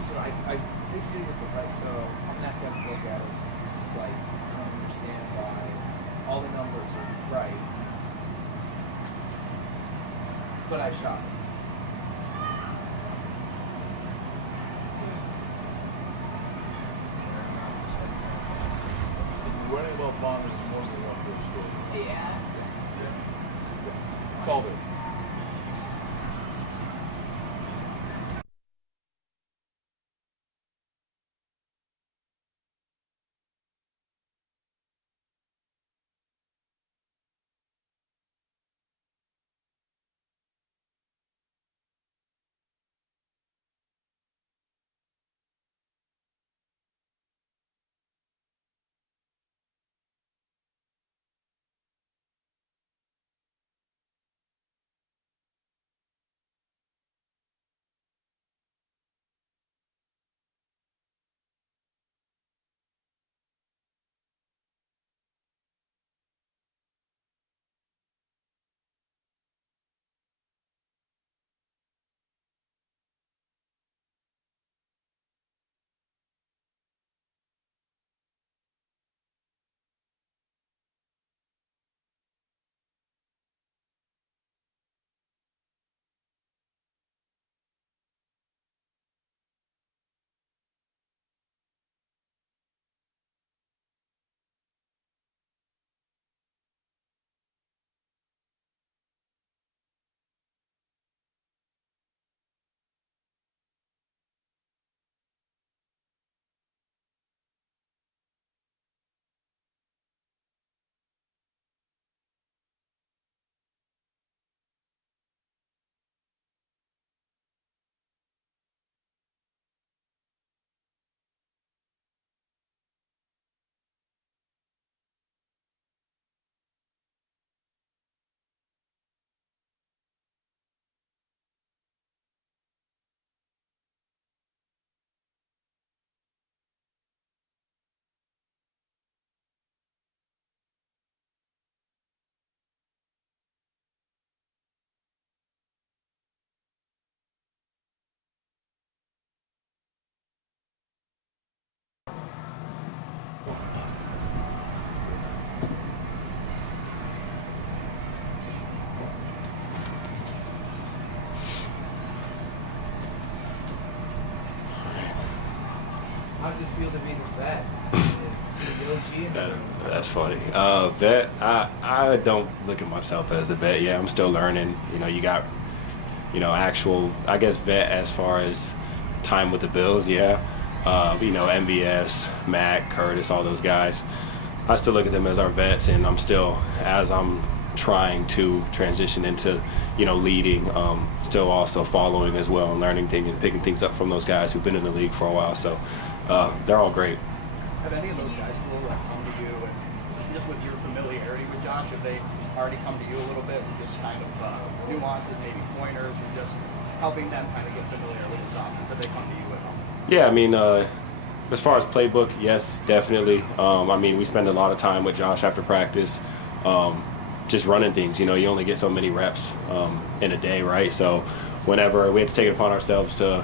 So I figured it right, so I'm gonna have to look at it because it's just like I don't understand why all the numbers are right, but I shot it. Running above bomb is more than one good story. Yeah. It's all good. How does it feel to be the vet? The OG? That's funny. Vet, I don't look at myself as a vet. Yeah, I'm still learning. You know, you got, actual, I guess, vet as far as time with the Bills, yeah. MVS, Mac, Curtis, all those guys. I still look at them as our vets, and I'm still, as I'm trying to transition into, leading, still also following as well and learning things and picking things up from those guys who've been in the league for a while. So they're all great. Have any of those guys who will come to you, and just with your familiarity with Josh, have they already come to you a little bit with just kind of nuances, maybe pointers, or just helping them kind of get familiar with his offense? Have they come to you at all? Yeah, I mean, as far as playbook, yes, definitely. We spend a lot of time with Josh after practice, just running things. You only get so many reps in a day, right? So whenever we have to take it upon ourselves to,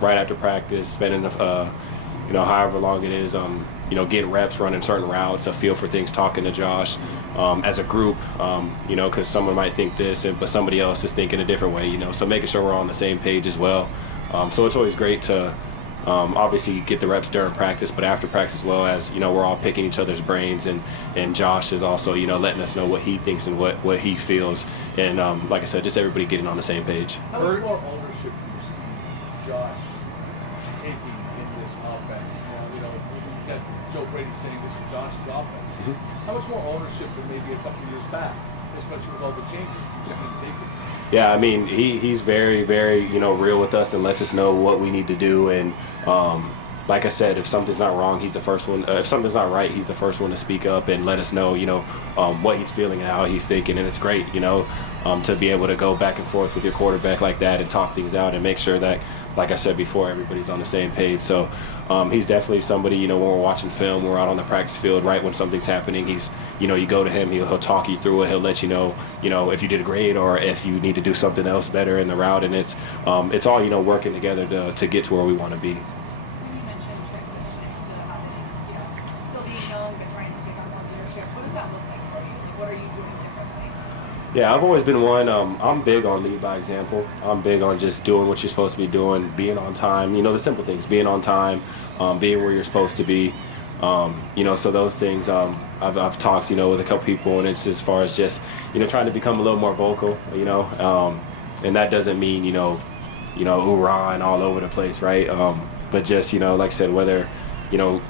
right after practice, spending however long it is, getting reps, running certain routes, a feel for things, talking to Josh as a group, because someone might think this, but somebody else is thinking a different way, so making sure we're on the same page as well. So it's always great to obviously get the reps during practice, but after practice as well, as we're all picking each other's brains, and Josh is also letting us know what he thinks and what he feels, and like I said, just everybody getting on the same page. How much more ownership do you see Josh taking in this offense? You got Joe Brady saying this is Josh's offense. Mm-hmm. How much more ownership than maybe a couple of years back, especially with all the changes we've seen him taking? Yeah, I mean, he's very, very, real with us and lets us know what we need to do. And like I said, if something's not wrong, he's the first one. If something's not right, he's the first one to speak up and let us know, what he's feeling and how he's thinking. And it's great, to be able to go back and forth with your quarterback like that and talk things out and make sure that, like I said before, everybody's on the same page. So he's definitely somebody, you know, when we're watching film, we're out on the practice field, right when something's happening, he's, you know, you go to him, he'll talk you through it, he'll let you know, if you did great or if you need to do something else better in the route, and it's all, you know, working together to get to where we want to be. You mentioned transitioning to having, still being young but trying to take on more leadership. What does that look like for you? Like, what are you doing differently? Yeah, I've always been one. I'm big on lead by example. I'm big on just doing what you're supposed to be doing, being on time. You know, the simple things, being on time, being where you're supposed to be. So those things I've talked, with a couple people, and it's as far as just, trying to become a little more vocal, and that doesn't mean, hoorah and all over the place, right? But just, like I said, whether, the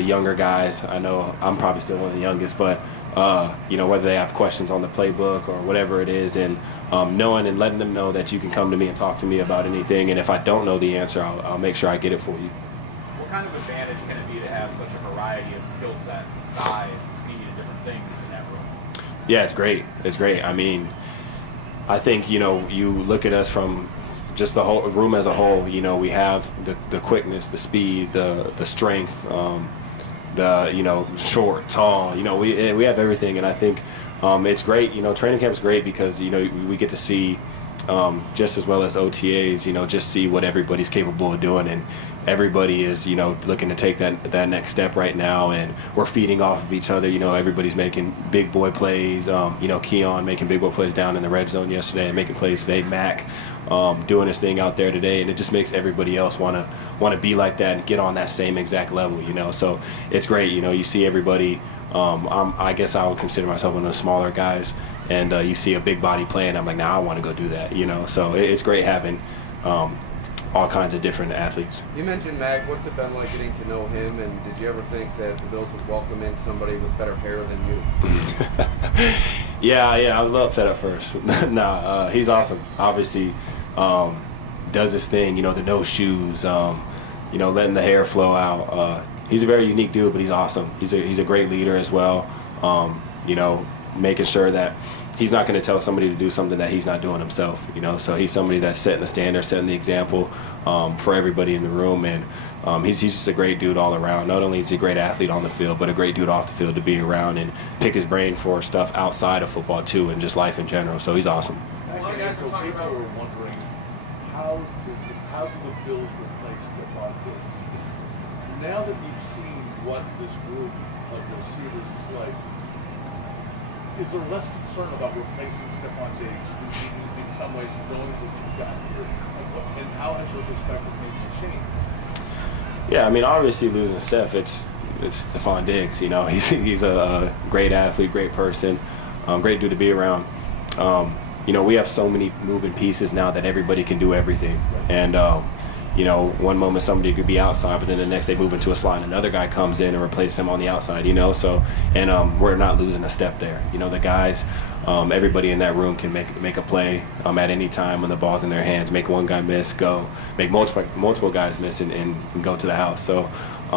younger guys, I know I'm probably still one of the youngest, but whether they have questions on the playbook or whatever it is, and knowing and letting them know that you can come to me and talk to me about anything, and if I don't know the answer, I'll make sure I get it for you. What kind of advantage can it be to have such a variety of skill sets and size and speed and different things in that room? Yeah, it's great. It's great. I mean, I think, you look at us from just the whole room as a whole, we have the quickness, the speed, the strength, the short, tall, we have everything, and I think it's great. Training camp's great because we get to see just as well as OTAs, just see what everybody's capable of doing, and everybody is looking to take that next step right now, and we're feeding off of each other. Everybody's making big boy plays. Keon making big boy plays down in the red zone yesterday and making plays today. Mac doing his thing out there today, and it just makes everybody else want to be like that and get on that same exact level. So it's great. You see everybody. I guess I would consider myself one of the smaller guys, and you see a big body playing. I'm like, I want to go do that. So it's great having all kinds of different athletes. You mentioned Mag. What's it been like getting to know him, and did you ever think that the Bills would welcome in somebody with better hair than you? Yeah, I was a little upset at first. He's awesome. Obviously, does his thing. The no shoes. Letting the hair flow out. He's a very unique dude, but he's awesome. He's a great leader as well. Making sure that he's not going to tell somebody to do something that he's not doing himself. So he's somebody that's setting the standard, setting the example for everybody in the room, and he's just a great dude all around. Not only is he a great athlete on the field, but a great dude off the field to be around and pick his brain for stuff outside of football too, and just life in general. So he's awesome. A lot of guys are talking about. People are wondering how do the Bills replace Stephon Diggs? Now that you've seen what this group of receivers is like, is there less concern about replacing Stephon Diggs in some ways, knowing what you've got here? And how has your perspective maybe changed? Yeah, I mean, obviously losing Steph, it's Stephon Diggs. He's a great athlete, great person, great dude to be around. We have so many moving pieces now that everybody can do everything. And one moment somebody could be outside, but then the next they move into a slot, and another guy comes in and replaces him on the outside. So we're not losing a step there. The guys, everybody in that room can make a play at any time when the ball's in their hands. Make one guy miss, go. Make multiple guys miss and go to the house. So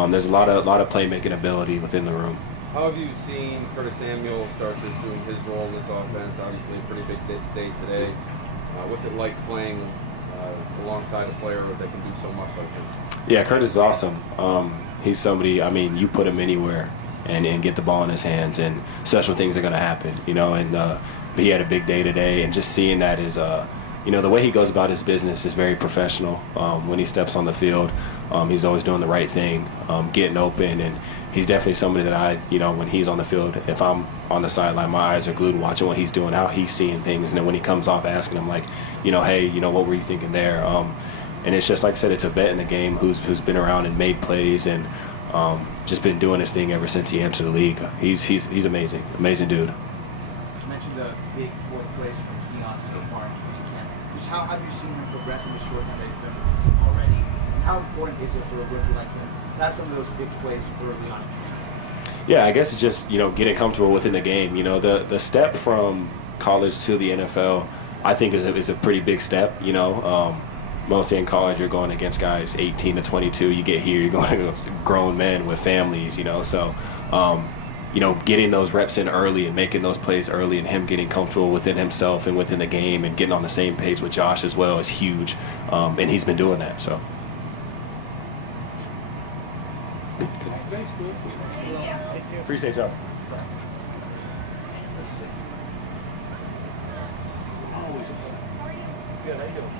there's a lot of playmaking ability within the room. How have you seen Curtis Samuel start to assume his role in this offense? Obviously, a pretty big day today. What's it like playing alongside a player that can do so much like him? Yeah, Curtis is awesome. He's somebody, you put him anywhere and get the ball in his hands, and special things are going to happen, and he had a big day today, and just seeing that is, the way he goes about his business is very professional. When he steps on the field, he's always doing the right thing, getting open, and he's definitely somebody that when he's on the field, if I'm on the sideline, my eyes are glued watching what he's doing, how he's seeing things, and then when he comes off, asking him like, hey, what were you thinking there? And it's just like I said, it's a vet in the game who's been around and made plays and just been doing his thing ever since he entered the league. He's amazing dude. You mentioned the big boy plays from Keon so far in training camp. Just how have you seen him progress in the short time that he's been with the team already? And how important is it for a rookie like him to have some of those big plays early on in training? Yeah, I guess it's just, getting comfortable within the game. The step from college to the NFL, I think is a pretty big step, Mostly in college, you're going against guys 18 to 22. You get here, you're going against grown men with families, So you know, getting those reps in early and making those plays early, and him getting comfortable within himself and within the game and getting on the same page with Josh as well is huge. And he's been doing that. So. Thanks, Bill. Appreciate y'all. Always excited. Good, how you doing?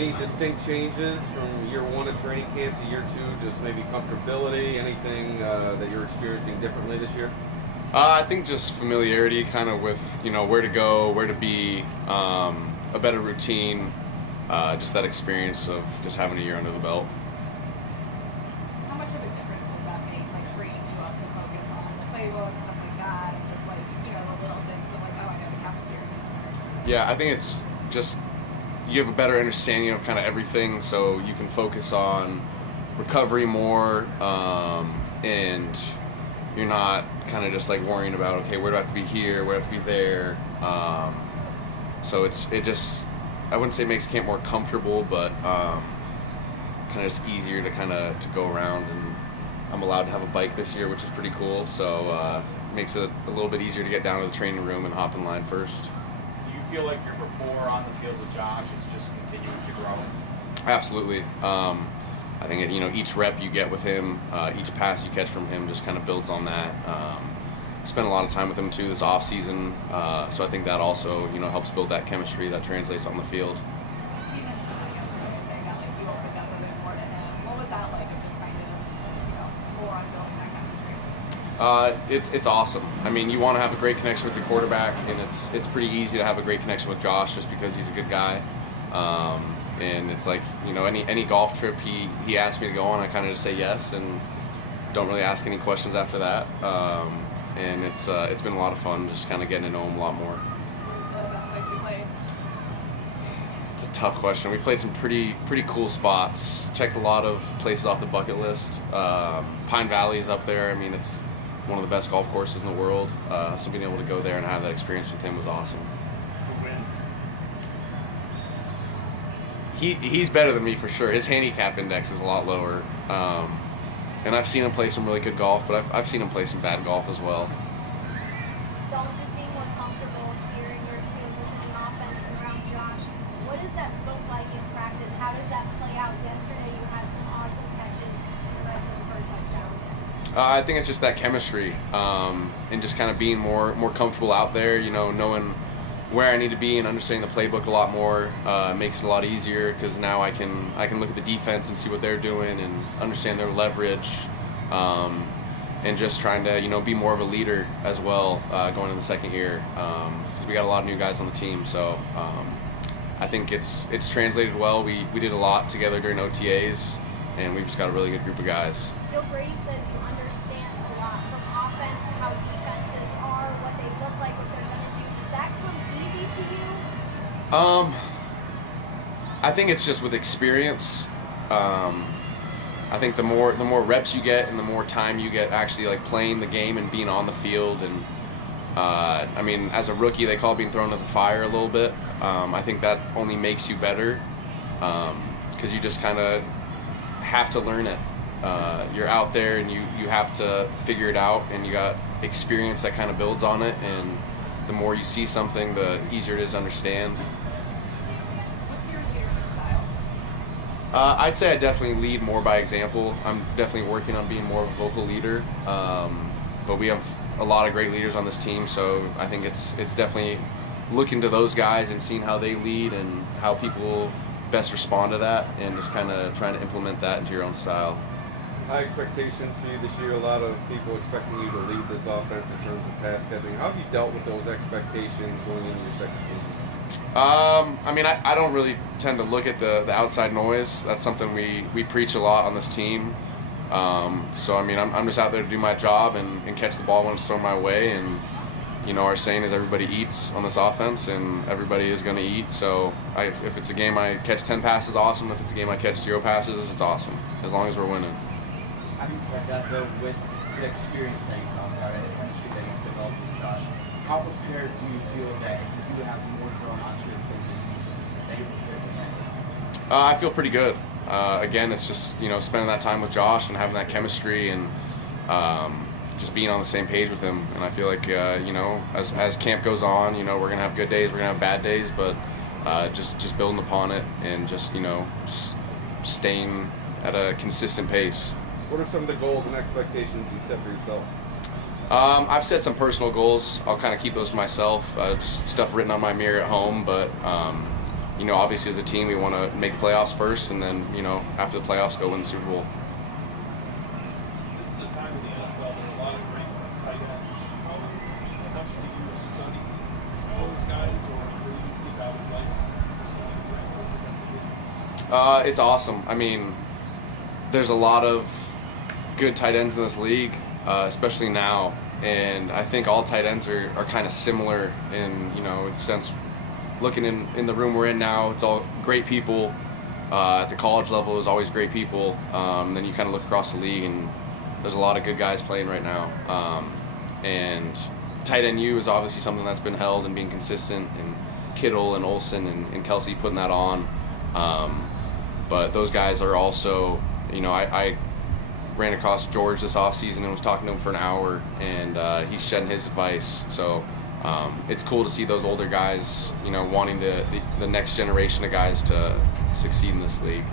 Any distinct changes from year 1 of training camp to year 2? Just maybe comfortability, anything that you're experiencing differently this year? I think just familiarity, kind of with where to go, where to be, a better routine, just that experience of just having a year under the belt. How much of a difference does that make, like freeing you up to focus on the playbook, stuff like that, and just like the little things of like, oh, I know the cafeteria. Yeah, I think it's just you have a better understanding of kind of everything, so you can focus on recovery more, and you're not kind of just like worrying about, okay, where do I have to be here, where do I have to be there. So it just, I wouldn't say it makes camp more comfortable, but kind of just easier to go around. And I'm allowed to have a bike this year, which is pretty cool. So makes it a little bit easier to get down to the training room and hop in line first. Do you feel like your rapport on the field with Josh is just continuing to grow? Absolutely. I think each rep you get with him, each pass you catch from him just kind of builds on that. Spent a lot of time with him too this off season, so I think that also helps build that chemistry that translates on the field. Even I guess when you're saying that, like you opened up a bit more to him. What was that like? Of just kind of more ongoing that chemistry. It's awesome. I mean, you want to have a great connection with your quarterback, and it's pretty easy to have a great connection with Josh just because he's a good guy. And it's like any golf trip he asked me to go on, I kind of just say yes and don't really ask any questions after that. And it's been a lot of fun just kind of getting to know him a lot more. Where's the best place you played? It's a tough question. We played some pretty cool spots. Checked a lot of places off the bucket list. Pine Valley is up there. I mean, it's one of the best golf courses in the world. So being able to go there and have that experience with him was awesome. Who wins? He's better than me for sure. His handicap index is a lot lower. And I've seen him play some really good golf, but I've seen him play some bad golf as well. Dalton, just being more comfortable here in your team within the offense and around Josh, what does that look like in practice? How does that play out? Yesterday you had some awesome catches and red zone for touchdowns. I think it's just that chemistry, and just kind of being more comfortable out there, knowing where I need to be and understanding the playbook a lot more makes it a lot easier because now I can look at the defense and see what they're doing and understand their leverage, and just trying to be more of a leader as well going in the second year because we got a lot of new guys on the team. So I think it's translated well. We did a lot together during OTAs, and we've just got a really good group of guys. Bill Brady says you understand a lot from offense to how defenses are, what they look like, what they're going to do. Does that come easy to you? I think it's just with experience. I think the more reps you get and the more time you get actually like playing the game and being on the field, and I mean, as a rookie, they call it being thrown to the fire a little bit. I think that only makes you better because you just kind of have to learn it. You're out there and you have to figure it out, and you got experience that kind of builds on it, and the more you see something, the easier it is to understand. What's your leadership style? I'd say I definitely lead more by example. I'm definitely working on being more of a vocal leader, but we have a lot of great leaders on this team, so I think it's definitely looking to those guys and seeing how they lead and how people best respond to that, and just kind of trying to implement that into your own style. High expectations for you this year. A lot of people expecting you to lead this offense in terms of pass catching. How have you dealt with those expectations going into your second season? I mean, I don't really tend to look at the outside noise. That's something we preach a lot on this team. So, I mean, I'm just out there to do my job and catch the ball when it's thrown my way. And, our saying is everybody eats on this offense, and everybody is going to eat. So if it's a game I catch 10 passes, awesome. If it's a game I catch 0 passes, it's awesome, as long as we're winning. Having said that, though, with the experience that you talk about and the chemistry that you've developed with Josh, how prepared do you feel that if you do have more thrown onto your plate this season, that you're prepared to handle? I feel pretty good. Again, it's just spending that time with Josh and having that chemistry and just being on the same page with him. And I feel like as camp goes on, we're gonna have good days, we're gonna have bad days, but just building upon it and just staying at a consistent pace. What are some of the goals and expectations you set for yourself? I've set some personal goals. I'll kind of keep those to myself. Just stuff written on my mirror at home, but you know, obviously as a team, we want to make the playoffs first, and then, you know, after the playoffs, go win the Super Bowl. This is the time in the NFL that a lot of great tight ends. How much do you study those guys, or do you seek out advice? It's awesome. I mean, there's a lot of good tight ends in this league, especially now, and I think all tight ends are kind of similar in, you know, the sense, looking in the room we're in now, it's all great people. At the college level, there's always great people. Then you kind of look across the league, and there's a lot of good guys playing right now. And tight end U is obviously something that's been held and being consistent, and Kittle and Olsen and Kelsey putting that on. But those guys are also, you know, I ran across George this offseason and was talking to him for an hour, and he's shedding his advice. So it's cool to see those older guys, you know, wanting the next generation of guys to succeed in this league.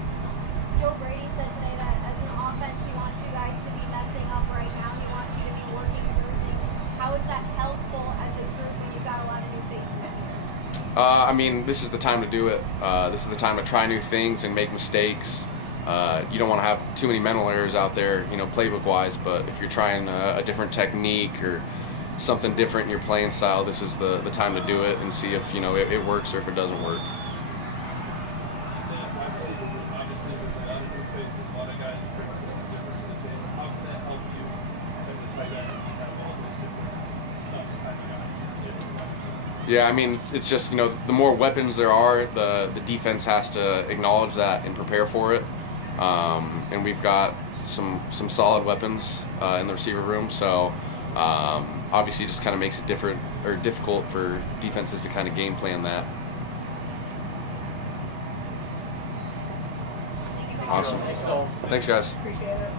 Joe Brady said today that as an offense, he wants you guys to be messing up right now. He wants you to be working through things. How is that helpful as a group when you've got a lot of new faces here? I mean, this is the time to do it. This is the time to try new things and make mistakes. You don't want to have too many mental errors out there, you know, playbook-wise, but if you're trying a different technique or something different in your playing style, this is the time to do it and see if, you know, it works or if it doesn't work. Obviously, there's a lot of new faces, a lot of guys bring something different to the table. How does that help you as a tight end when you have all those different kind of guys? Yeah, I mean, it's just, you know, the more weapons there are, the defense has to acknowledge that and prepare for it. And we've got some solid weapons in the receiver room, so obviously it just kind of makes it difficult for defenses to kind of game plan that. Awesome. Thanks, guys. Appreciate it.